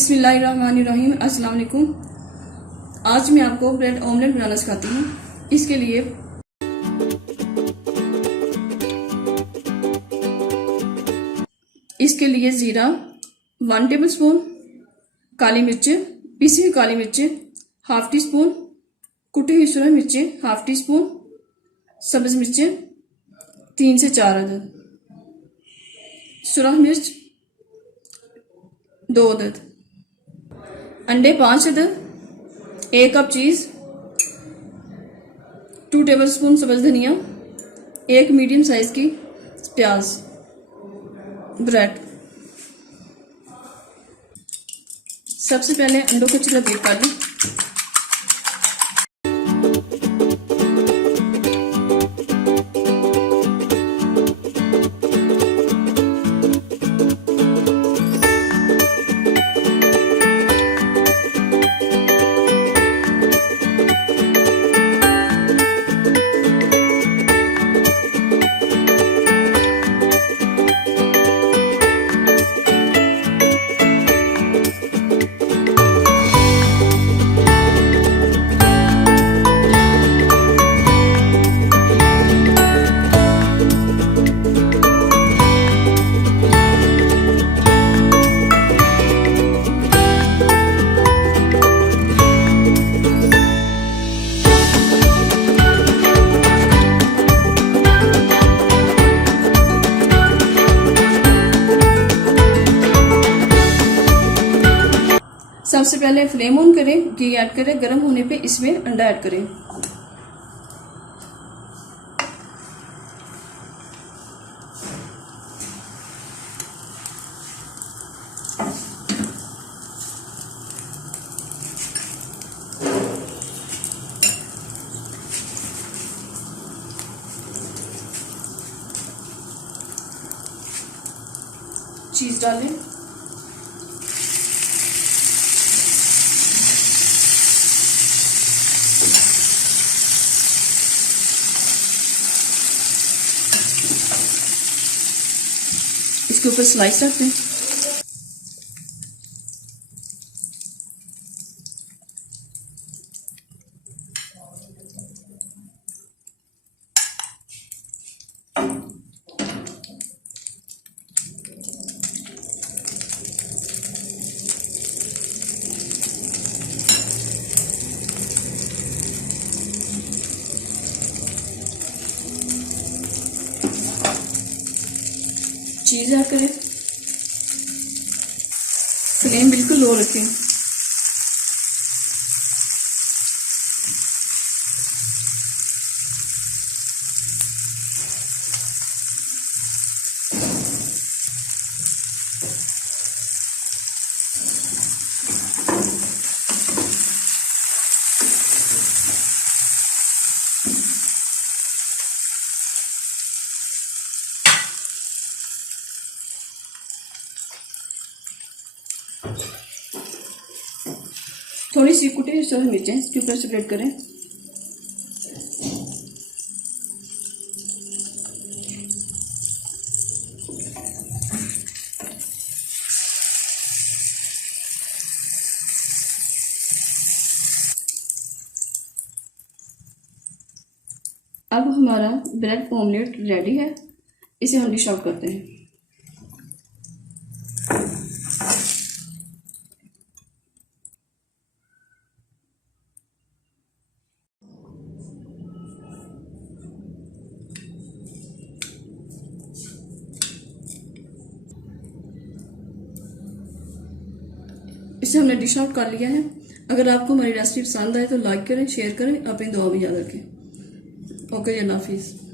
बिस्मिल्लाहिर्रहमानिर्रहीम। अस्सलाम वालेकुम। आज मैं आपको ब्रेड ऑमलेट बनाना सिखाती हूँ। इसके लिए जीरा 1 टेबल स्पून, काली मिर्च, पिसी हुई काली मिर्च हाफ टी स्पून, कुटी हुई सुरख मिर्च हाफ टी स्पून, सब्ज मिर्च 3 से 4 अदद, सुरख मिर्च 2 अदद, अंडे 5 अदद, 1 कप चीज, 2 टेबल स्पून सब्ज धनिया, 1 मीडियम साइज की प्याज, ब्रेड। सबसे पहले अंडों को अच्छी तरह बीट कर लें। सबसे पहले फ्लेम ऑन करें, घी ऐड करें, गर्म होने पे इसमें अंडा ऐड करें। चीज डालें, इसके ऊपर स्लाइस रख दें। चीज ऐड करें, फ्लेम बिल्कुल लो रखें। थोड़ी सी कुटी हुई सूरज मिर्चें इसके ऊपर स्प्रेड करें। अब हमारा ब्रेड ऑमलेट रेडी है, इसे हम डिश आउट करते हैं। इसे हमने डिश आउट कर लिया है। अगर आपको हमारी रेसिपी पसंद आए तो लाइक करें, शेयर करें, अपनी दुआ भी याद रखें। ओके, अल्लाह हाफिज़।